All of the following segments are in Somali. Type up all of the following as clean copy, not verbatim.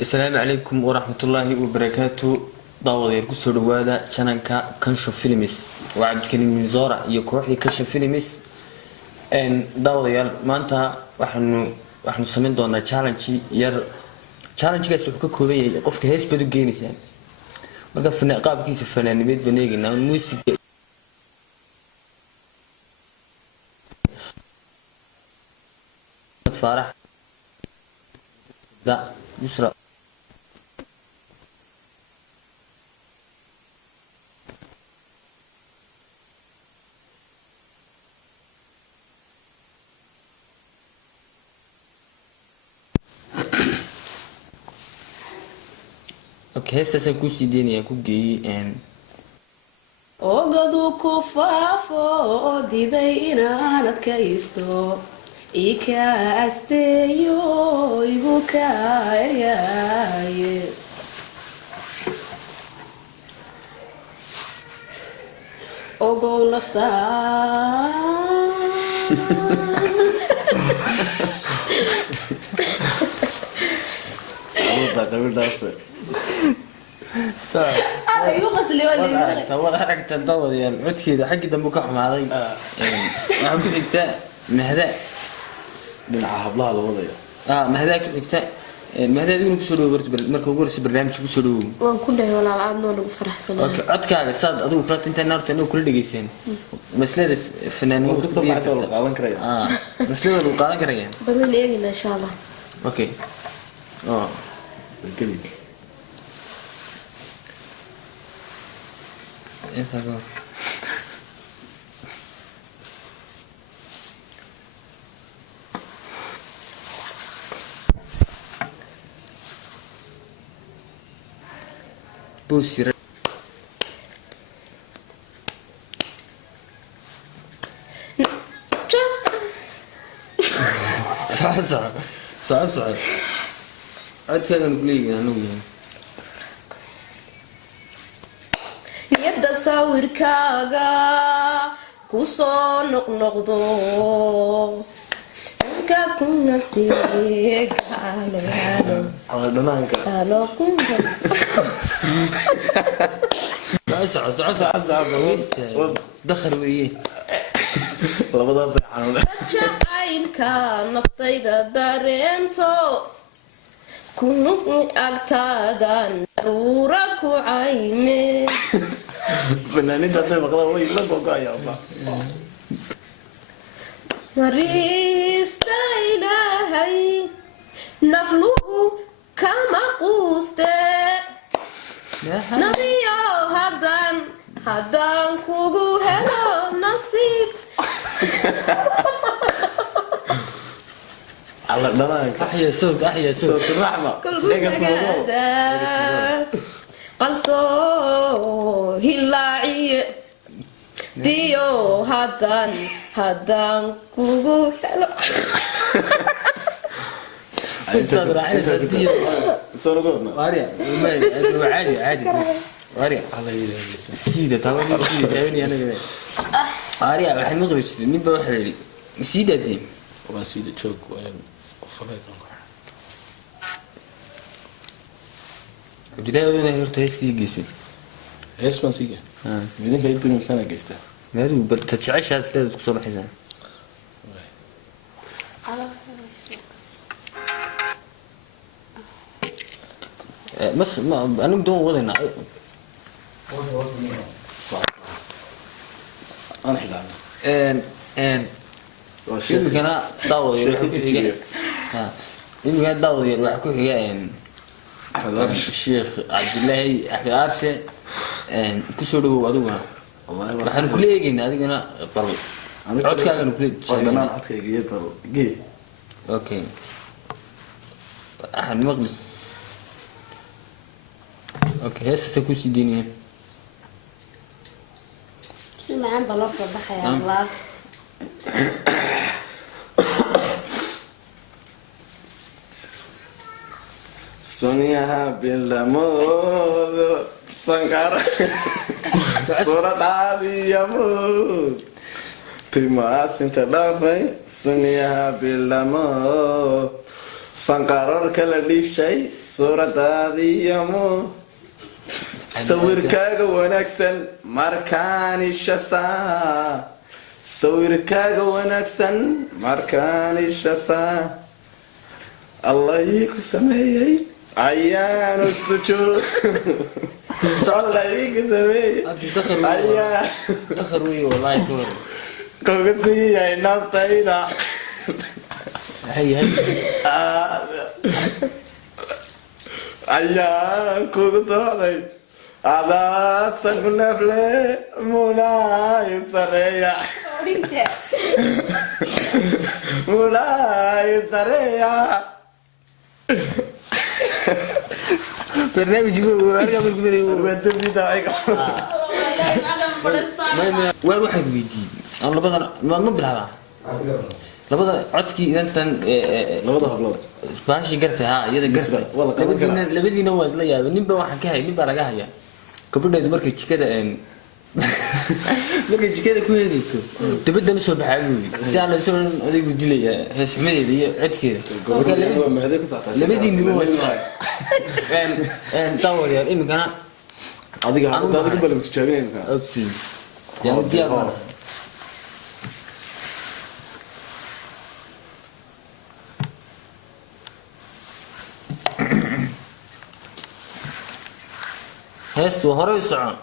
السلام عليكم ورحمة الله وبركاته. داود يركسو دوادا شانكا كنشو فيلمس وعبد الكريم من زورا يكوحي كنشو فيلمس ان داود يال مانتا waxaanu sameyn doonaa challenge yar challenge-gaas wuxuu ka kooban yahay qofka hees bad u geynaysaa marka qaabkiisa fanaanimeed baneeginaa muusiga farax da yusra heestaasaan kusii deynaya ku geeyey ogadu ku faafo diday inaan adkaysto ika asteeyo igu ka eryaye ogow naftaa وضحكت الضوء يا عدكي حقي دمك حماضي waxaan ku xigtaa mahda dhinaca hablaha la wadaya mahda ku xigtaa mahda idin ku soo dhawaad marka ugu horeysa barnaamijka ku soo dhawaad waan ku dhahay walaal aad noo lagu faraxsanahay okay codkaaga saad adigu plaat inta naarta inuu kula dhageyseen maslada fanaaniin ku soo baxay oo qaadan karaya maslada uu qaadan karaya bal eegina insha Allah okay kali Instagram Pussy صح عاد كذا نقولي أنا niyada sawirkaaga ku soo noqnoqdo ka ku naftigaalo dhanaanka دخل ويه labada fiican jacaylka naftayda dareento kunu agtaadan uura ku cayme fanaaniinta hadday maqlaan way la gogo'ayaa mariista ilaahay nafluhu kama quuste nadiyo haddaan kugu helo nasiib على دمانك أحيا صوت صوت الرحمة قلصو هلاعي ديو هدان كوغو هلو أستاذ راعي سديد صار قدنا واريا عادي واريا سيدة تمام سيدة تاني أنا كمان واريا الحين ما غيرت نبى وحري سيدة دي وسيدة شوك وفلاك بدي أقول أنا هرت هالسيجي جيسون اسمه سيجي بدين كينتي من سنة جيسته مالو بتتعيش هذا السلام تكسر حزام بس ما أنا بدون وضعنا صح أنا حلال إن إنك أنا داود يروح كذي إنك أنا داود يروح كذي إن الشيخ عبد الله أحد عرشه إن كسره وأدوه waxaan ku leeyahay adigana barbo codkaaga ku leeyahay banaan codkaaga iyo barbo gee okay waxaan maqlis okay heesa ku sidinaya si macaan baa loo soo baxayaa Allah Sonia Bilamor Sankara Surat Adiyamur Terima kasih terdapat Sonia Bilamor sanqaroor kala dhiibshay suuradaadii yamo sawirkaaga wanaagsan markaan ishasaa sawirkaaga wanaagsan markaan ishasaa allah ii ku sameeyey ayaanu sujuud allah ii ku sameeyey ayaa dakhar wey wallahi kor koga siiyay naftayda hay ayaan kugu socday adaasan ku nafle mulaayo sareeya mulaayo sareeya barnaamijku warga markuu wadamida ay ka waar waxaad weydiiyey aan labada ma bilaabaa labada codkii inantan labada hablood baashi gartay ha iyada gartay labadiina waad la yaabay ninba waxaan ka hayay ninba laga hayaa gabadheedu markay jikada ku heesayso dabadana soo baxaa buu si aan soo adigu dilaya heesmadeeda iyo codkeeda labadiina waa tawariya imikana adiga hadda bal ku tijaabinayna oxys yaa diyaar heestu hore u socon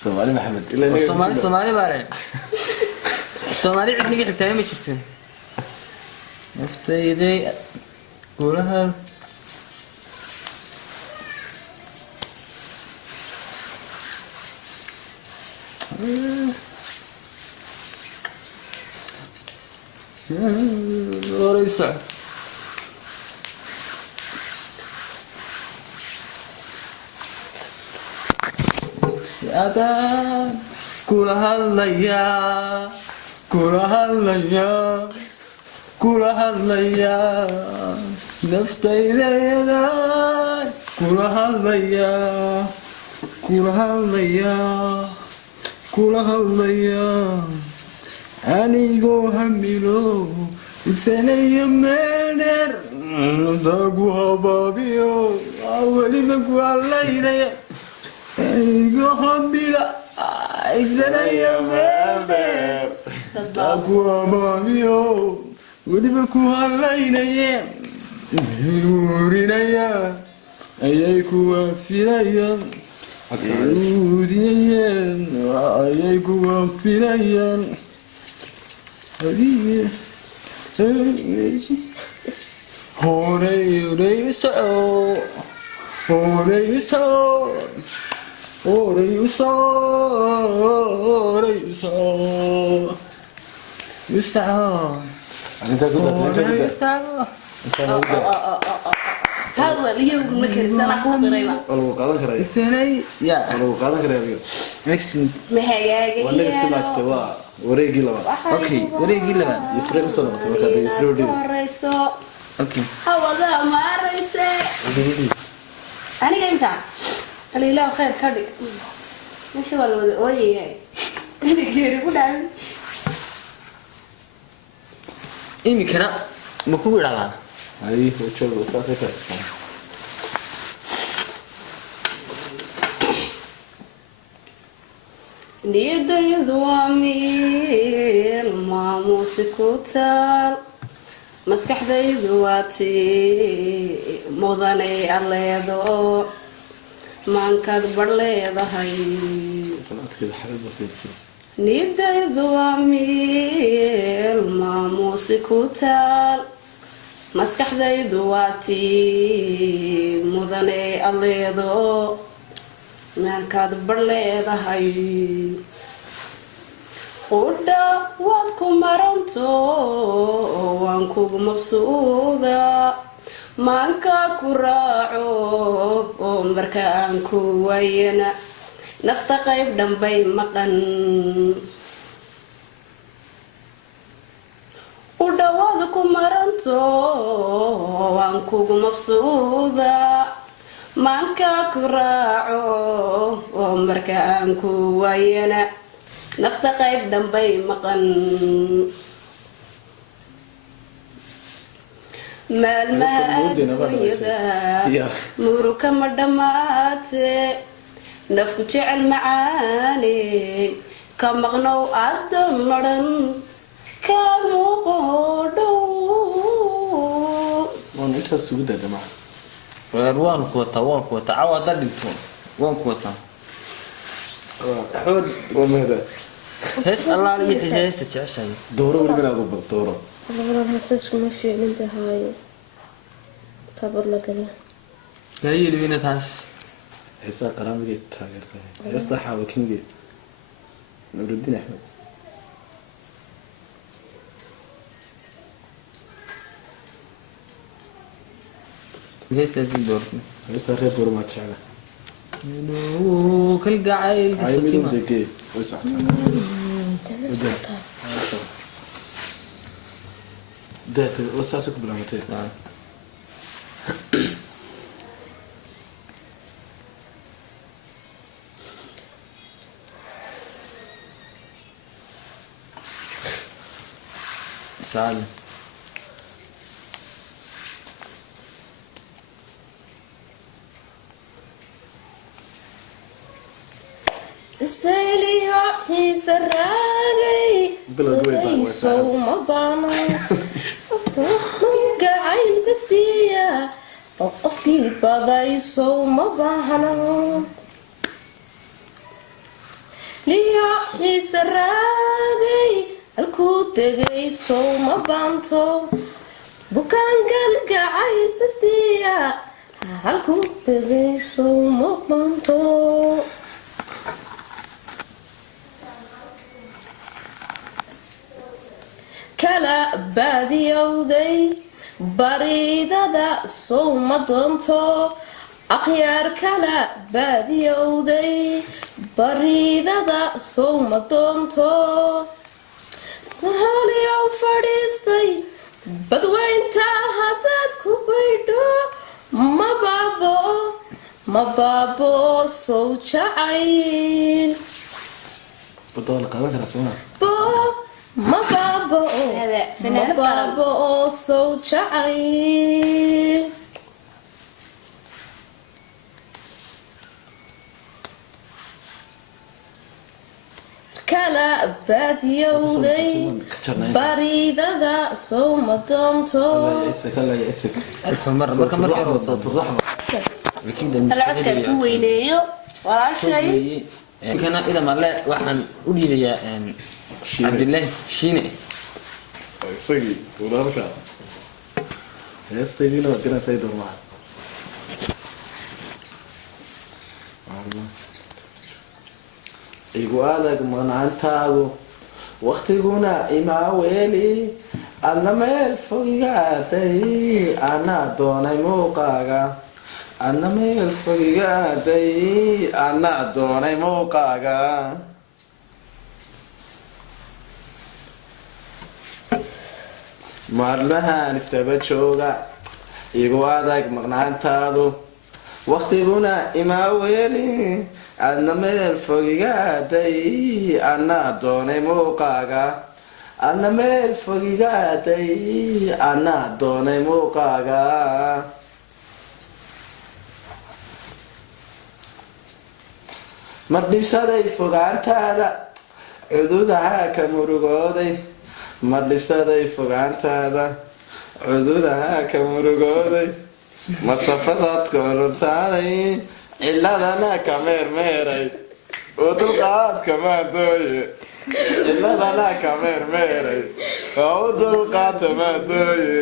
Soomaali Maxamed Soomaali baare Soomaali cid niga xigtay ma jirto naftayday golaha hore u socon adaan kula hadlayaa naftaydayadan kula hadlayaa anigoo hamilo igsanaya meeldheer dagu habaabiyo weliba ku hadlaynaya anigoo hamila igsanaya meeldheer dagu habaabiyo weliba ku hadlaynaya urinaya ayay kuwa filayaan uudiyayeen ayay kuwa filayaan horey هذا اليوم ما كان سنة قريبة. والله قادم كراي. سنة يا. والله قادم كراي اليوم. مكسين. ما هي. ولا استمعت توا وريجي لبا. أوكي وريجي لبا. يسرق صنع توا كذا يسرق دي. الرئيسو. أوكي. هذا ما الرئيسة. أنا قايم تعال. قال لي لا خير كذي. مش والله وجهي. اللي كيري كده. إني كنا مكوّر على. أيه وشو أساسه كاس. niyadaydu waa meel maamuusi ku taal maskaxdaydu waa tii mudanay aleedo maankaad bar leedahay niyadaydu waa meel maamuusi ku taal maskaxdaydu waa tii mudanay aleedo maankaad bar leedahay qudha waad ku maranto waan kugu mabsuuda maanka ku raaco oo marka aan ku wayana nafta qayb dhanbay maqan qudha waad ku maranto waan kugu mabsuuda maanka ku raaco oo marka aan ku wayana nafta qayb dhanbay maqan maalmaha Mudina baa adduunyada Yeah. muruka ma dhammaate nafku jecel macaane ka maqnow adoon madhan ka muuqodhow waan intaas ugu daadama waan ku wataa cawa hadda dhinto waan ku wataa xood wamada hees allaal iyo heesta jeceshahay dooro weliba inaad u bad dooro labada heesas kuma fiicnin tahay tabad la galay gaayilina taas heesaa qaraamigay taageertay heesta xaawa kinge nuruddin axmed heestaasi doortay heesta reer gormaa jecla kal gacayl ay midun degee way socotaa daata oo saasa ku bilaamatee saali Isayliyo xiisa raagay Bilowga way baa- way Laysow ma baano Gacayl bastiya oo qofkii badaysow ma baahno Liyo xiisa raagay halkuu tegay sow ma baanto bukaan galgacayl bastiya halkuu tegay sow ma baanto kala baadiyowday baridada sow ma doonto akhyaar kala baadiyowday baridada sow ma doonto holiyow fadhiistay badweynta haddaad ku baydho ma baabo sow jacayl badda la qaadan karaa sooma ma baabo sow jacayl kala baadiyowday baridada sow ma doonto alfa mar marka marka alcodka ku weyneeyo walaashay kana ida marle waxaan u dhiibayaa cabdillaahi shiine isagii walaalka heestaydiina waa garansay doormaa igu adag manaantaadu waqtiguna imaa weeli adna meel fogigaaday anaa doonay muuqaaga adna meel fogigaaday anaa doonay muuqaaga maalmahan istaba jooga igu adag maqnaantaadu waqtiguna imaa weeli adna meel fogigaaday anaa doonay muuqaaga adna meel fogigaaday anaa doonay muuqaaga mar dhibsaday fogaantaada cududahaa ka murugooday mar dhibsaday fogaantaada cududahaa ka murugooday masafadaad ka ururtaaday ciladana ka meermeeray oo dulqaadka maadooye ciladana ka meermeeray oo u dulqaadka maadooye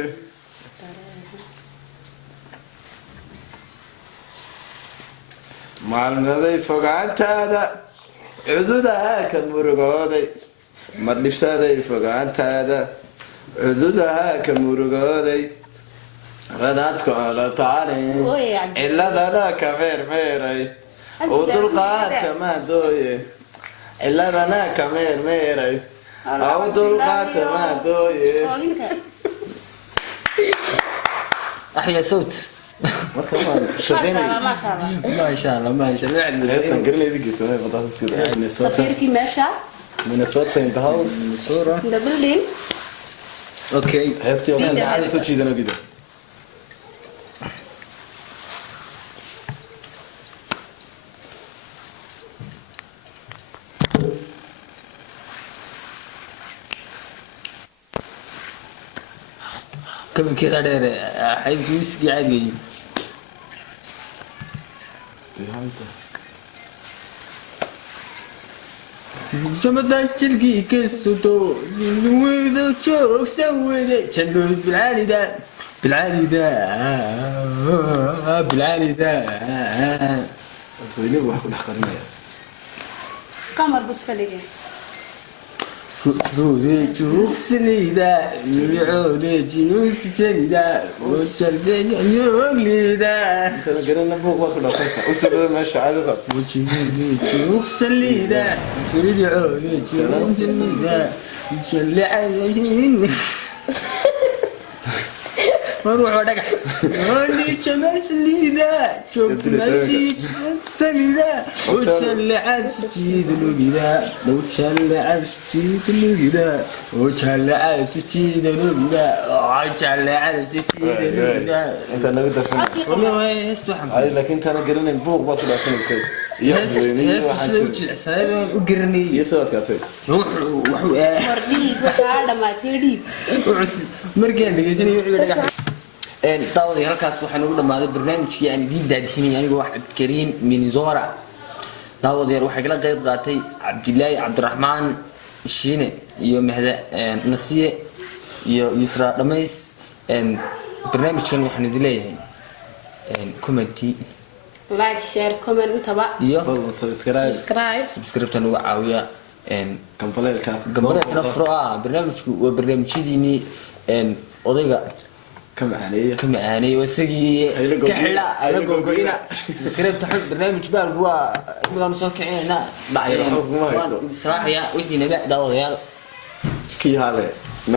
maalmaday fogaantaada cududahaa ka murugooday mar dhibsaday fogaantaada cududahaa ka murugooday wadaadka olataani ciladana ka meermeeray oo dulqaadka maadooye ciladana ka meermeeray oo u dulqaadka maadooye axya sawt marka waan shaqeynay maasha allah maasha allah heestan garanaydi geesanay qadaas sida Minnesota safiirkii meesha Minnesota in the house sura in the building okay heestii waxaan soo jiidana video كم كذا دير حيث ويسكي عادي جمدان تلقي كسوتو ويدو تشوك سويدي شنو بالعالي ده بالعالي ده بالعالي ده ويلي واحد نحقرنا قمر بس كليجي عودي تشوك سليدا عودي تشوك سليدا وشردين يوليدا انت قلنا بوق واحد نقصه وسبب ماشي عادي غلط وشردين تشوك سليدا تشرد عودي تشوك سليدا تشلي عزيزين وروح ودقح ولي شمال سليدا شوف ناسي سليدا وتشلي عاد سجيد الوجدا وتشلي عاد سجيد الوجدا وتشلي عاد سجيد الوجدا وتشلي عاد سجيد الوجدا انت نقدر فين والله اسمع هاي لكن انت انا قلنا بوق بس لا فين يصير يا وحش العسل وقرني يسوات كاتب روح وردي وحاله ما تيدي مركان دغيسني وحي دغخ داودي halkaas waxaan ugu dhamaaday barnaamijkii aan idin daadishay aniga wax Abdikariim Minizora daawadii waxay kala qayb qaatay Cabdilaahi Cabdiraxmaan Shiine iyo Mahda Nasiye iyo Yusra Dhamays barnaamijkan waxaan idin leeyahay comment like share comment taba iyo subscribe tan ugu caawiya كمبليلكا gabadha furo barnaamijku waa barnaamijyadiini odayga كم يعني وسقي كحلا على جوجينا سكريبت حق برنامج بال هو مدام سوكعينا لا يا حب ما يسوي صراحة يا ودي نبيع داود يا كي هذا